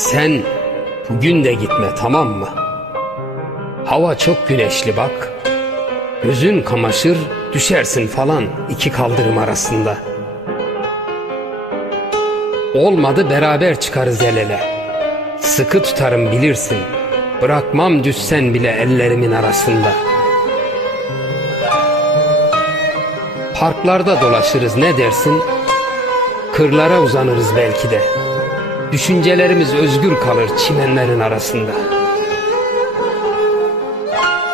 Sen bugün de gitme tamam mı? Hava çok güneşli bak. Gözün kamaşır düşersin falan iki kaldırım arasında. Olmadı beraber çıkarız el ele. Sıkı tutarım bilirsin. Bırakmam düşsen bile ellerimin arasında. Parklarda dolaşırız ne dersin? Kırlara uzanırız belki de. Düşüncelerimiz özgür kalır çimenlerin arasında.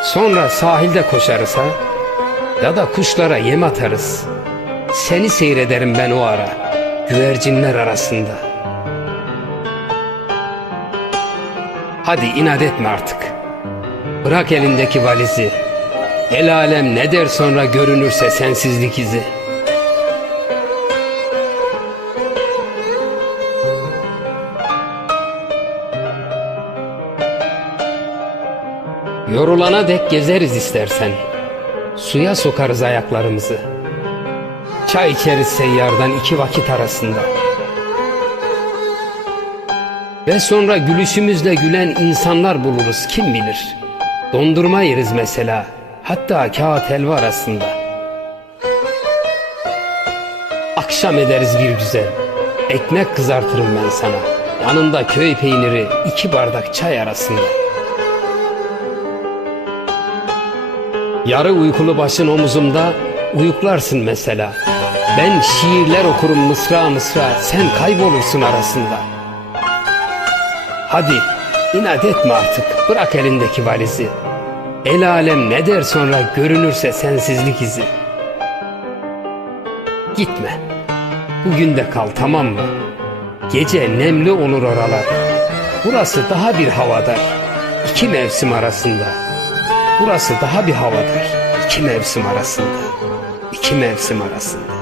Sonra sahilde koşarız ha? Ya da kuşlara yem atarız. Seni seyrederim ben o ara, güvercinler arasında. Hadi inat etme artık. Bırak elindeki valizi. El alem ne der sonra görünürse sensizlik izi. Yorulana dek gezeriz istersen. Suya sokarız ayaklarımızı. Çay içeriz seyyardan iki vakit arasında. Ve sonra gülüşümüzle gülen insanlar buluruz kim bilir. Dondurma yeriz mesela. Hatta kağıt helva arasında. Akşam ederiz bir güzel. Ekmek kızartırım ben sana. Yanında köy peyniri iki bardak çay arasında. Yarı uykulu başın omuzumda uyuklarsın mesela. Ben şiirler okurum mısra mısra sen kaybolursun arasında. Hadi inat etme artık bırak elindeki valizi. El alem ne der sonra görünürse sensizlik izi. Gitme. Bugün de kal tamam mı? Gece nemli olur oralar. Burası daha bir havadar. İki mevsim arasında. Burası daha bir havadar. İki mevsim arasında. İki mevsim arasında.